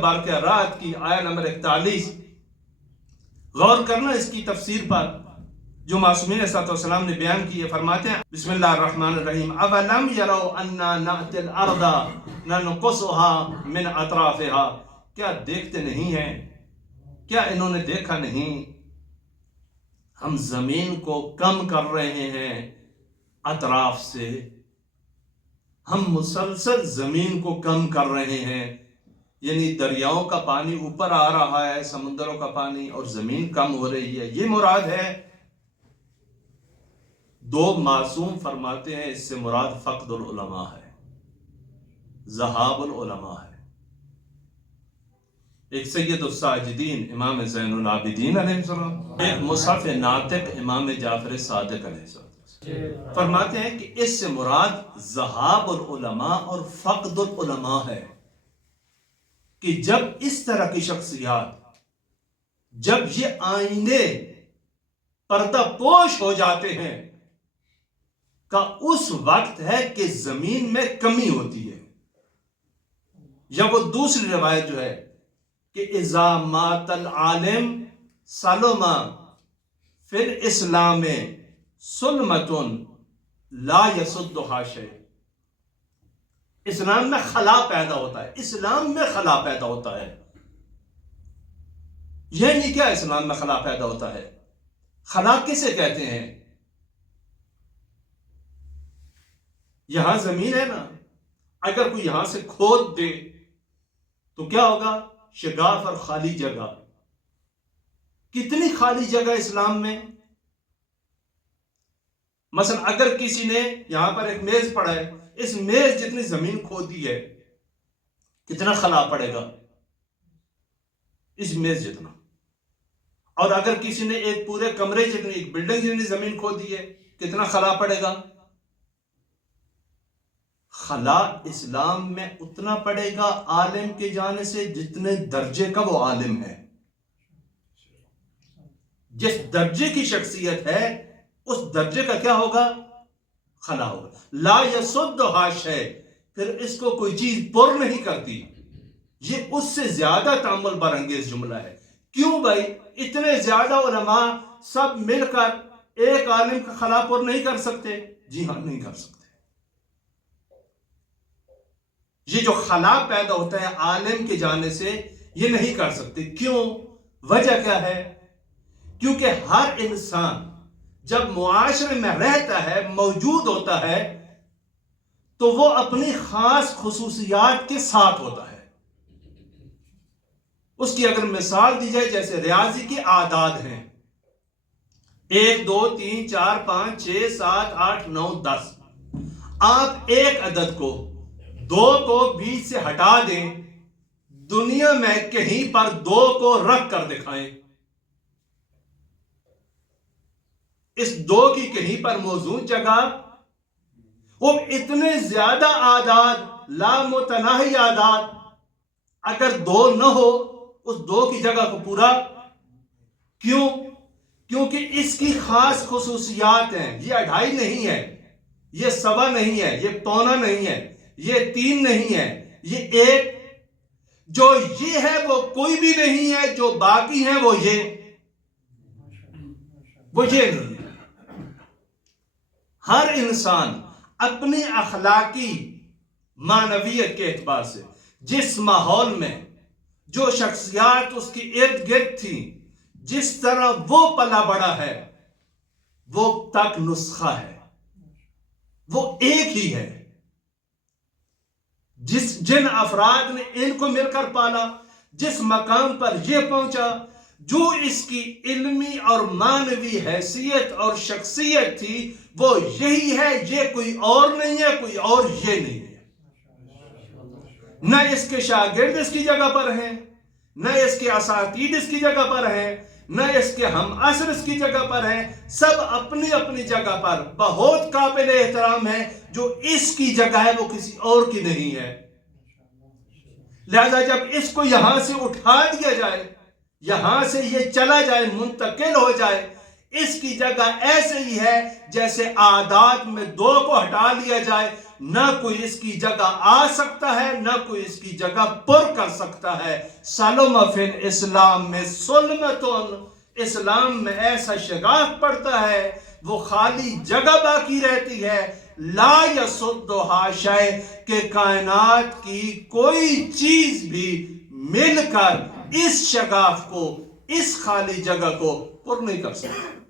بارکہ رات کی آیت نمبر 41 غور کرنا اس کی تفسیر پر جو معصومین صلی اللہ علیہ وسلم نے بیان کی ہے. فرماتے ہیں بسم اللہ الرحمن الرحیم اولم یروا انا نأتی الارض ننقصها من اطرافها. کیا دیکھتے نہیں ہیں، کیا انہوں نے دیکھا نہیں ہم زمین کو کم کر رہے ہیں اطراف سے. ہم مسلسل زمین کو کم کر رہے ہیں، یعنی دریاؤں کا پانی اوپر آ رہا ہے، سمندروں کا پانی، اور زمین کم ہو رہی ہے. یہ مراد ہے. دو معصوم فرماتے ہیں اس سے مراد فقد العلماء ہے، ذہاب العلماء ہے. ایک سید الساجدین امام زین العابدین علیہ السلام، ایک مصحف ناطق امام جعفر صادق علیہ السلام فرماتے ہیں کہ اس سے مراد ذہاب العلماء اور فقد العلماء ہے. کہ جب اس طرح کی شخصیات، جب یہ آئینے پردہ پوش ہو جاتے ہیں کا اس وقت ہے کہ زمین میں کمی ہوتی ہے. یا وہ دوسری روایت جو ہے کہ اذا مات العالم سلما فی الاسلام سلمۃ لا یسدھا شیء. اسلام میں خلا پیدا ہوتا ہے، اسلام میں خلا پیدا ہوتا ہے. یعنی کیا اسلام میں خلا پیدا ہوتا ہے؟ خلا کسے کہتے ہیں؟ یہاں زمین ہے نا، اگر کوئی یہاں سے کھود دے تو کیا ہوگا؟ شگاف اور خالی جگہ. کتنی خالی جگہ اسلام میں؟ مثلا اگر کسی نے یہاں پر ایک میز پڑا ہے، اس میز جتنی زمین کھودی ہے کتنا خلا پڑے گا؟ اس میز جتنا. اور اگر کسی نے ایک پورے کمرے جتنی، ایک بلڈنگ جتنی زمین کھودی ہے کتنا خلا پڑے گا؟ خلا اسلام میں اتنا پڑے گا عالم کے جانے سے جتنے درجے کا وہ عالم ہے. جس درجے کی شخصیت ہے اس درجے کا کیا ہوگا؟ خلا ہوگا. لا یسدھا شیء، پھر اس کو کوئی چیز پر نہیں کرتی. یہ اس سے زیادہ تأمل برانگیز جملہ ہے. کیوں بھائی؟ اتنے زیادہ علماء سب مل کر ایک عالم کا خلا پر نہیں کر سکتے؟ جی ہاں، نہیں کر سکتے. یہ جو خلا پیدا ہوتا ہے عالم کے جانے سے، یہ نہیں کر سکتے. کیوں؟ وجہ کیا ہے؟ کیونکہ ہر انسان جب معاشرے میں رہتا ہے، موجود ہوتا ہے، تو وہ اپنی خاص خصوصیات کے ساتھ ہوتا ہے. اس کی اگر مثال دی جائے جیسے ریاضی کے اعداد ہیں 1 2 3 4 5 6 7 8 9 10. آپ ایک عدد کو 2 کو 20 سے ہٹا دیں، دنیا میں کہیں پر 2 کو رکھ کر دکھائیں. اس 2 کی کہیں پر موزون جگہ، وہ اتنے زیادہ اعداد، لامتناہی اعداد، اگر 2 نہ ہو اس 2 کی جگہ کو پورا. کیوں؟ کیونکہ اس کی خاص خصوصیات ہیں. یہ 2.5 نہیں ہے، یہ 1.25 نہیں ہے، یہ 1.25 نہیں ہے، یہ 3 نہیں ہے، یہ 1. جو یہ ہے وہ کوئی بھی نہیں ہے، جو باقی ہیں وہ یہ نہیں ہے. ہر انسان اپنی اخلاقی معنویت کے اعتبار سے جس ماحول میں جو شخصیات اس کی ارد گرد تھی، جس طرح وہ پلا بڑا ہے، وہ تک نسخہ ہے، وہ ایک ہی ہے. جن افراد نے ان کو مل کر پالا، جس مقام پر یہ پہنچا، جو اس کی علمی اور معنوی حیثیت اور شخصیت تھی، وہ یہی ہے. یہ کوئی اور نہیں ہے، کوئی اور یہ نہیں ہے. نہ اس کے شاگرد اس کی جگہ پر ہیں، نہ اس کے اساتید اس کی جگہ پر ہیں، نہ اس کے ہم عصر اس کی جگہ پر ہیں. سب اپنی اپنی جگہ پر بہت قابل احترام ہے. جو اس کی جگہ ہے وہ کسی اور کی نہیں ہے. لہذا جب اس کو یہاں سے اٹھا دیا جائے، یہاں سے یہ چلا جائے، منتقل ہو جائے، اس کی جگہ ایسے ہی ہے جیسے اعداد میں 2 کو ہٹا لیا جائے نہ کوئی اس کی جگہ آ سکتا ہے، نہ کوئی اس کی جگہ پر کر سکتا ہے۔ سلم فی الاسلام میں سلمتن، اسلام میں ایسا شگاف پڑتا ہے، وہ خالی جگہ باقی رہتی ہے، لا یسدھا شیء، کہ کائنات کی کوئی چیز بھی مل کر اس شگاف کو، اس خالی جگہ کو پر نہیں کر سکتا۔